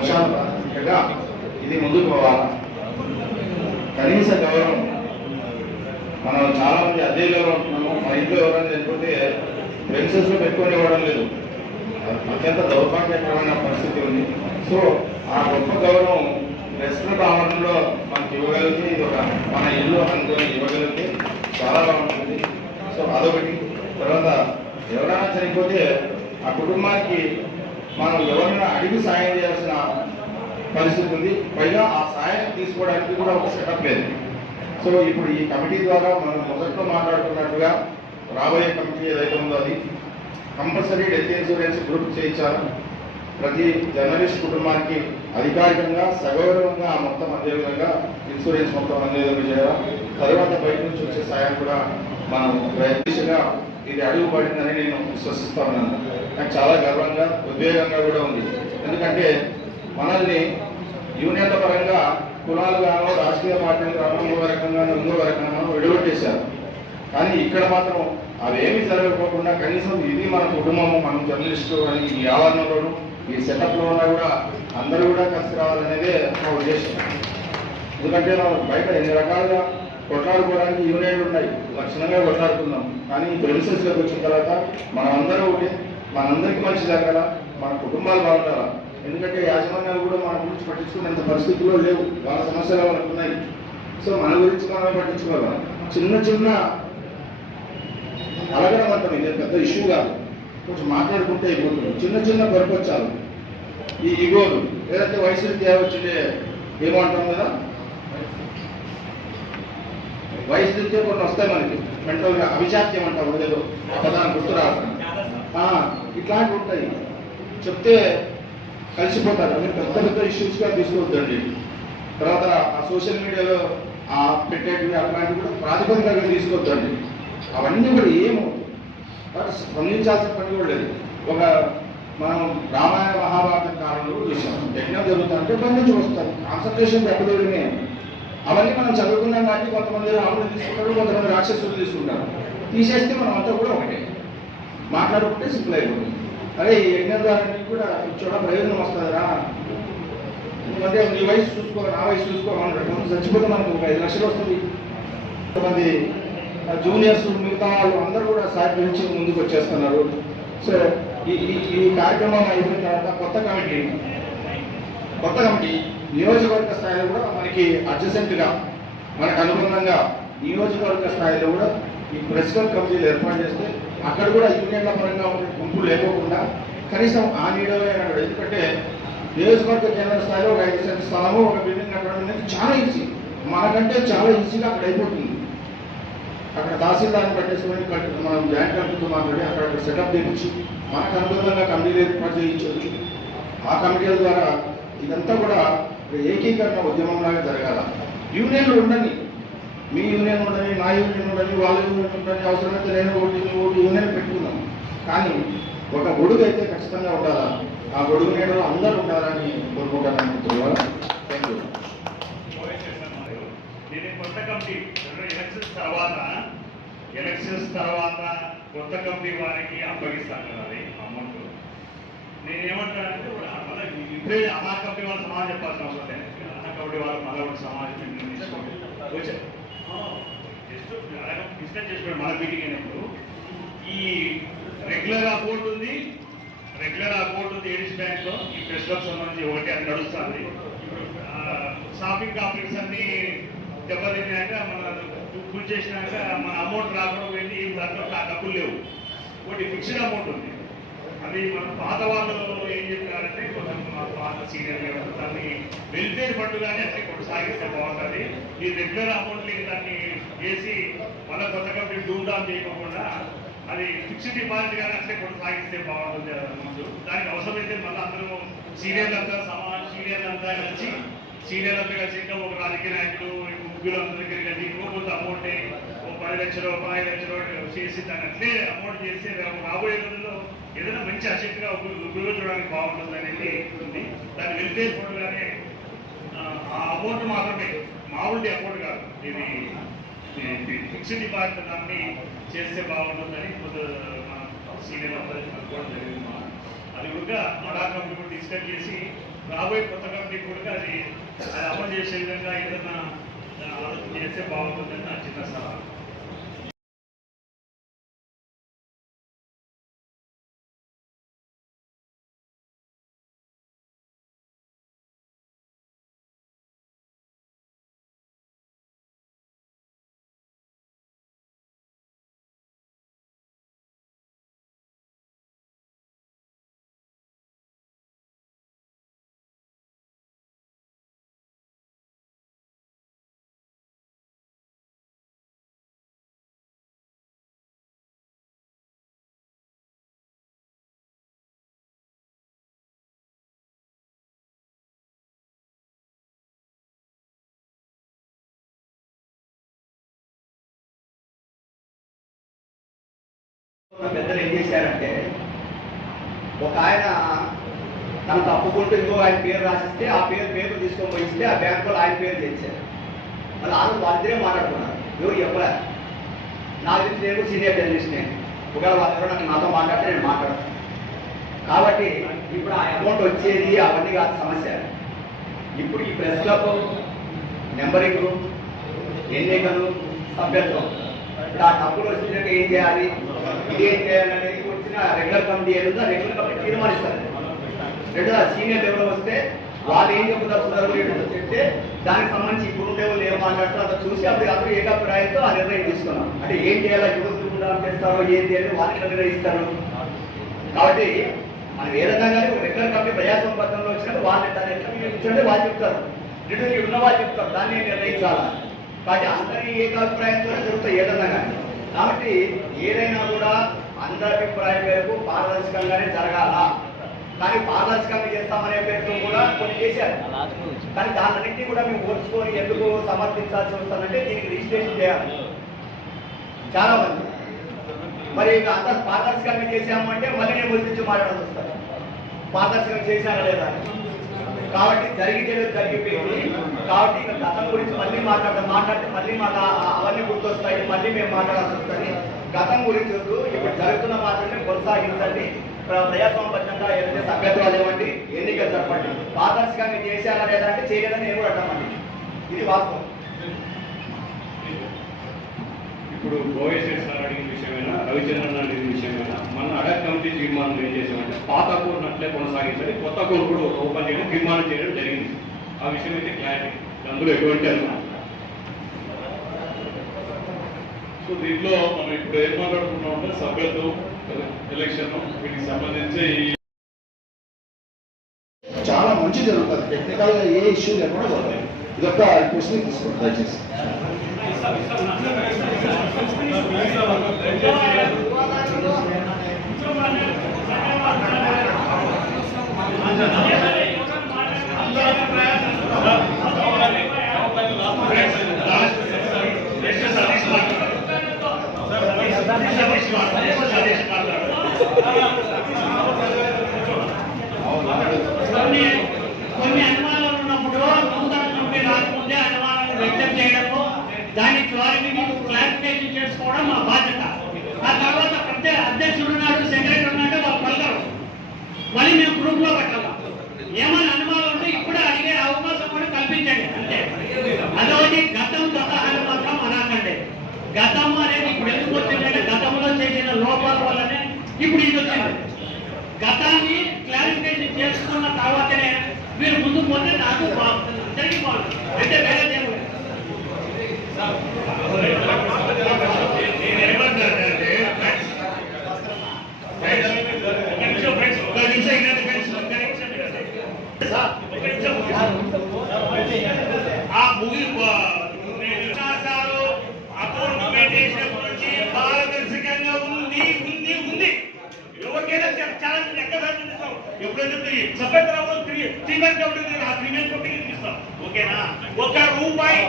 అంశాల ప్రాథమికంగా ఇది ముందుకు పోవాలి. కనీస గౌరవం మనం చాలా మంది అదే గౌరవం ఉంటున్నాము. మా ఇంట్లో ఎవరైనా లేకపోతే ప్రెమిసెస్ లో పెట్టుకొని ఇవ్వడం లేదు. అత్యంత దౌర్భాగ్యకరమైన పరిస్థితి ఉంది. సో ఆ గొప్ప గౌరవం రెస్టారెంట్ ఆవరణలో మనకి ఇవ్వగలిగితే ఇది ఒక మన ఇల్లు అనుకుని ఇవ్వగలిగితే చాలా బాగుంటుంది. సో అదొకటి. తర్వాత ఎవరైనా చనిపోతే ఆ కుటుంబానికి మనం ఎవరైనా అడిగి సాయం చేయాల్సిన పరిస్థితి ఉంది. పైగా ఆ సాయం తీసుకోవడానికి కూడా ఒక సెటప్ లేదు. సో ఇప్పుడు ఈ కమిటీ ద్వారా మనం మొదట్లో మాట్లాడుకున్నట్టుగా రాబోయే కమిటీ ఏదైతే ఉందో అది కంపల్సరీ డెత్ ఇన్సూరెన్స్ గ్రూప్ చేయించాలి. ప్రతి జర్నలిస్ట్ కుటుంబానికి అధికారికంగా సగౌరవంగా ఆ మొత్తం అందే విధంగా ఇన్సూరెన్స్ మొత్తం అందే విధంగా చేయాలి. తర్వాత బయట నుంచి వచ్చే సాయం కూడా మనం ప్రయత్నించగా ఇది అడుగుపడిందని నేను విశ్వసిస్తా ఉన్నాను. నాకు చాలా గర్వంగా ఉద్వేగంగా కూడా ఉంది. ఎందుకంటే మనల్ని యూనియన్ల పరంగా కులాలు గానో రాజకీయ పార్టీలు గానో ఇంకో రకంగానో విడగొట్టేశారు. కానీ ఇక్కడ మాత్రం అవేమీ జరగకపోకుండా కనీసం ఇది మన కుటుంబము, మనం జర్నలిస్టు అని ఈ ఆవరణలోనూ ఈ సెటప్లో ఉన్నా కూడా అందరూ కూడా కలిసి రావాలనేదే మా ఉద్దేశం. ఎందుకంటే మనం బయట ఎన్ని రకాలుగా కొట్లాడుకోవడానికి యూనియన్లు ఉన్నాయి, లక్షణంగా కొట్లాడుతున్నాం. కానీ ప్రెమిసెస్లోకి వచ్చిన తర్వాత మనమందరూ ఒకటి, మనందరికీ మంచి జరగాల, మన కుటుంబాలు బాగుండాలా. ఎందుకంటే యాజమాన్యాలు కూడా మన గురించి పట్టించుకునేంత పరిస్థితుల్లో లేవు. వాళ్ళ సమస్యలు వాళ్ళకు ఉన్నాయి. సో మన గురించి మనమే పట్టించుకోవాలి. చిన్న చిన్న అలగడం అంటాం, ఇది పెద్ద ఇష్యూ కాదు, కొంచెం మాట్లాడుకుంటే అయిపోతుంది. చిన్న చిన్న పరిపొచ్చాలు, ఈ ఇగోలు, లేదంటే వయసు తేవచ్చుంటే ఏమంటాం కదా, వయసు రీత్యా కొన్ని వస్తాయి మనకి మెంటల్గా, అభిజాత్యం అంటాం ఏదో ఆ పదాన్ని గుర్తు రాదు, ఇట్లాంటివి ఉంటాయి. చెప్తే కలిసిపోతారు. అవి పెద్ద పెద్ద ఇష్యూస్గా తీసుకోవద్దండి. తర్వాత ఆ సోషల్ మీడియాలో ఆ పెట్టేటివి అట్లాంటివి కూడా ప్రాతిపదికగా తీసుకోవద్దండి. అవన్నీ కూడా ఏమవుతుంది, బట్ స్పందించాల్సిన పని కూడా లేదు. ఒక మనం రామాయణ మహాభారత కాలంలో చూసాం, యజ్ఞం జరుగుతుందంటే పని నుంచి వస్తారు, కాన్సన్ట్రేషన్ దెబ్బతోడినే. అవన్నీ మనం చదువుకున్నాం కాబట్టి కొంతమంది రాముడు తీసుకుంటారు, కొంతమంది రాక్షసులు తీసుకుంటారు. తీసేస్తే మనం అంతా కూడా ఒకటే, మాట్లాడుకుంటే సింపుల్ అయిపోతుంది. అరే ఈ యజ్ఞం ద్వారా కూడా చూడ ప్రయోజనం వస్తుందిరా, ఎందుకంటే నీ వయసు చూసుకో, నా వయసు చూసుకోవాలంటారు. మనం చచ్చిపోతే మనకు ఒక 5 లక్షలు వస్తుంది. కొంతమంది జూనియర్స్ మిగతా వాళ్ళు అందరూ కూడా సహకరించి ముందుకు వచ్చేస్తున్నారు. సో ఈ కార్యక్రమం అయిపోయిన తర్వాత కొత్త కమిటీ నియోజకవర్గ స్థాయిలో కూడా మనకి అడ్జసెంట్గా మనకు అనుగుణంగా నియోజకవర్గ స్థాయిలో కూడా ఈ ప్రెస్ క్లబ్ కమిటీలు ఏర్పాటు చేస్తే అక్కడ కూడా యూనియన్ల పరంగా ఉండే గుంపులు లేకోకుండా కనీసం ఆ నీడలో అయినాడు. ఎందుకంటే నియోజకవర్గ కేంద్ర స్థాయిలో ఒక 5 సెంట్ స్థలము, ఒక బిల్డింగ్ కట్టడం అనేది చాలా ఈజీ, మనకంటే చాలా ఈజీగా అక్కడ అయిపోతుంది. అక్కడ తహసీల్దార్ని పట్టేసుకొని మనం జాయింట్ కమిటీతో మాట్లాడి అక్కడ సెటప్ తెప్పించి మనకు అనుగుణంగా కమిటీలు ఏర్పాటు చేయించవచ్చు. ఆ కమిటీల ద్వారా ఇదంతా కూడా ఏకీకరణ ఉద్యమంలాగా జరగాల. యూనియన్లు ఉండని, మీ యూనియన్ ఉండని, నా యూనియన్ ఉండని, వాళ్ళ యూనియన్ ఉండని, అవసరమైతే నేను ఒకటి యూనియన్ పెట్టుకున్నాం. కానీ ఒక గొడుగు అయితే ఖచ్చితంగా ఉండాలా, ఆ గొడుగు నీడలో అందరూ ఉండాలని కోరుకుంటాను. Thank you. కొత్త కమిటీ ఎలక్షన్స్ తర్వాత కొత్త కమిటీ వారికి అప్పగిస్తాను కదా అది అమౌంట్. నేను ఏమంటానంటే ఇప్పుడే ఆ కమిటీ వాళ్ళ సమాజం చెప్పాల్సిన అవసరం లేదు. ఆ కమిటీ వాళ్ళ మళ్ళీ సమాజం జస్ట్ డిస్కస్ చేసుకోండి. మన మీటింగ్ అయినప్పుడు ఈ రెగ్యులర్ అకౌంట్ ఉంది, ఏడిస్ బ్యాంక్ లో ఈ ప్రెస్ క్లబ్ సంబంధించి ఒకటి అది నడుస్తుంది. షాపింగ్ కాంప్లెక్స్ అన్ని దెబ్బతిన్నాక మన పూజ చేసినాక మన అమౌంట్ రాకుండా వెళ్ళి దాంట్లో ఆ డబ్బులు లేవు. ఒకటి ఫిక్స్డ్ అమౌంట్ ఉంది, అది మన పాత వాళ్ళు ఏం చెప్పారంటే కొంచెం పాత సీనియర్ లెవెల్ దాన్ని వెల్ఫేర్ ఫండ్గానే అట్లా కొనసాగిస్తే బాగుంటుంది. ఈ రెగ్యులర్ అమౌంట్ని దాన్ని వేసి మళ్ళీ కొత్త కంపెనీ డూమ్ చేయకుండా అది ఫిక్స్డ్ డిపాజిట్ గానే అట్లే కొనసాగిస్తే బాగుంటుంది. ముందు దానికి అవసరమైతే మళ్ళీ అందరూ సీనియర్లంతా కలిసి ఇంకా ఒక రాజకీయ నాయకులు ముగ్గురు అందరి దగ్గర కలిసి కొంత అమౌంట్ ఓ 10 లక్షలు 5 లక్షలు చేసి దాన్ని అట్లే అమౌంట్ చేసి రాబోయే రోజుల్లో ఏదైనా మంచి అశక్తిగా ఉపయోగించడానికి బాగుంటుంది అనేది ఉంది. దాని వెల్ఫేర్ ఫండ్గానే ఆ అమౌంట్ మాత్రమే, మామూలు అమౌంట్ కాదు, ఇది ఫిక్స్డ్ డిపాజిట్ దాన్ని చేస్తే బాగుంటుందని సీనియర్ అందరూ అనుకోవడం జరిగింది. అది కూడా అడా కంపెనీ డిస్కస్ చేసి రాబోయే కొత్త కమిటీ కూడా అది అమలు చేసే విధంగా ఏదైనా ఆలోచన చేస్తే బాగుంటుందని నా చిన్న సలహా. పెద్దలు ఏం చేశారంటే ఒక ఆయన తను తప్పుకుంటూ ఇంకో ఆయన పేరు రాసిస్తే ఆ పేరు తీసుకొని పోయి ఇస్తే ఆ బ్యాంకులో ఆయన పేరు చేశారు. మళ్ళీ వాళ్ళిద్దరే మాట్లాడుకున్నారు. ఎవరు చెప్పలే. నా గురించి నేను సీనియర్ జర్నలిస్ట్ నేను. ఒకవేళ వాళ్ళెవరో నాతో మాట్లాడితే నేను మాట్లాడతాను. కాబట్టి ఇప్పుడు ఆ అమౌంట్ వచ్చేది అవన్నీ కాదు సమస్య. ఇప్పుడు ఈ ప్రెస్ క్లబ్ నెంబరింగ్ ఎన్నికలు సభ్యత్వం ఇప్పుడు ఆ డబ్బులు వచ్చినాక ఏం చేయాలి, ఇదేం చేయాలనేది వచ్చిన రెగ్యులర్ కమిటీ ఏదో రెగ్యులర్ కమిటీ తీర్మానిస్తారు. రెండు సీనియర్ లెవెల్ వస్తే వాళ్ళు ఏం చెప్తున్నారు చెప్తే దానికి సంబంధించి ఇప్పుడు లెవెల్ ఏం మాట్లాడుతారో అంతా చూసి అప్పుడు అందరూ ఏకాభిప్రాయంతో ఆ నిర్ణయం తీసుకున్నాం. అంటే ఏం చేయాలో యువత చేస్తారో ఏం చేయాలో వాళ్ళని నిర్ణయిస్తారు. కాబట్టి మనం ఏదన్నా కానీ ఒక రెగ్యులర్ కమిటీ ప్రజాసంపత్తంలో వచ్చినట్టు వాళ్ళు దాన్ని ఎట్లా వినియోగించండి వాళ్ళు చెప్తారు, రెండు ఉన్న వాళ్ళు చెప్తారు, దాన్ని నిర్ణయించాలా. కాబట్టి అందరి ఏకాభిప్రాయంతో జరుగుతాయి ఏదన్నా కానీ. కాబట్టి ఏదైనా కూడా అందరి అభిప్రాయం మేరకు పారదర్శకంగానే జరగాల. కానీ పారదర్శకంగా చేస్తామనే పేరుతో కూడా కొన్ని చేశారు. కానీ దాన్నింటినీ కూడా మేము ఓర్చుకొని ఎందుకు సమర్థించాల్సి వస్తుందంటే దీనికి రిజిస్ట్రేషన్ చేయాలి చాలా మంది. మరి అంత పారదర్శకంగా చేశాము అంటే మళ్ళీ నేను గురించి మాట్లాడాల్సి వస్తాను పారదర్శకంగా చేశారా లేదా. కాబట్టి జరిగితే జరిగిపోయింది. కాబట్టి ఇక గతం గురించి మళ్ళీ మాట్లాడితే మళ్ళీ అవన్నీ గుర్తొస్తాయి, మళ్ళీ మేము మాట్లాడాల్సి వస్తుంది. గతం గురించి ఇప్పుడు జరుగుతున్న మాత్రమే కొనసాగించండి. ప్రజాస్వామ్యబద్ధంగా ఏదైతే సభ్యత్వాలు ఇవ్వండి, ఎన్నికలు చెప్పండి. పారదర్శకంగా చేశారా లేదా అంటే చేయలేదని నేను కూడా అంటామండి. ఇది వాస్తవం. ఇప్పుడు గోవేశ్వర్ సార్ అడిగిన విషయమైనా, రవిచంద్రన్ అడిగిన విషయమైనా మన అడక్ కమిటీ తీర్మానం ఏం చేసామంటే పాత అకౌంట్ అట్లే కొనసాగించండి, కొత్త అకౌంట్ కూడా ఓపెన్ చేయడం తీర్మానం చేయడం జరిగింది. ఆ విషయం అయితే క్లారిటీ, అందులో ఎటువంటి అనుమానం. సో దీంట్లో మనం ఇప్పుడు ఏం మాట్లాడుకుంటున్నామంటే సభ్యత్వం, ఎలక్షన్, వీటికి సంబంధించి చాలా మంచి జరుగుతుంది. టెక్నికల్ గా ఏ ఇష్యూ లేకుండా జరుగుతుంది. ఇదొక క్వశ్చన్ తీసుకోండి దయచేసి. కొన్ని అనుమానాలు ఉన్నప్పుడు నూతన కంపెనీ రాకముందే అనుమానాలను వ్యక్తం చేయడము, దాన్ని క్లారిఫికేషన్ చేసుకోవడం మా బాధ్యత. ఆ తర్వాత ప్రత్యేక అధ్యక్షుడు ఉన్నాడు, సెక్రటరీ ఉన్నాడు, వాళ్ళు పలకరు. మళ్ళీ మేము గ్రూప్ లో పెట్టాలి. ఏమైనా అనుమానాలు ఉంటే ఇప్పుడే అడిగే అవకాశం కూడా కల్పించండి అంతే. అదొకటి గతం అని మాత్రం అనకండి. గతం అనేది ఇప్పుడు ఎందుకు వచ్చిందంటే గతంలో చేసిన లోపాల వల్లనే ఇప్పుడు ఇది వచ్చింది. గతాన్ని క్లారిఫికేషన్ చేసుకున్న తర్వాతనే మీరు ముందుకు పోతే నాకు బాగుంటుంది, అందరికీ బాగుంటుంది. అంటే వేరే దేవుడు ఆ ముగింపు అకౌంట్ మెయింటైన్ గురించి పారదర్శకంగా ఉంది ఉంది ఉంది. ఎవరికైనా చాలా ఎక్కడ ఎప్పుడైతే సభ్యత్వం త్రీమెన్ కమిటీ ఆ త్రీమెన్ కమిటీకి తీస్తాం. ఓకేనా? ఒక్క రూపాయి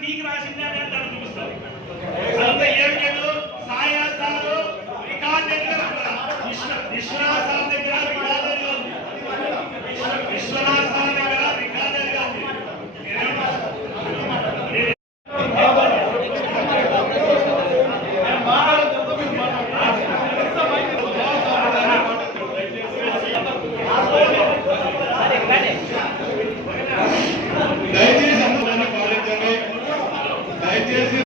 టీకి రాసిందే అని దాన్ని చూపిస్తాం. అంత 7 నెలలు సాయాసాలు రికార్డు విశ్వాసాల దగ్గర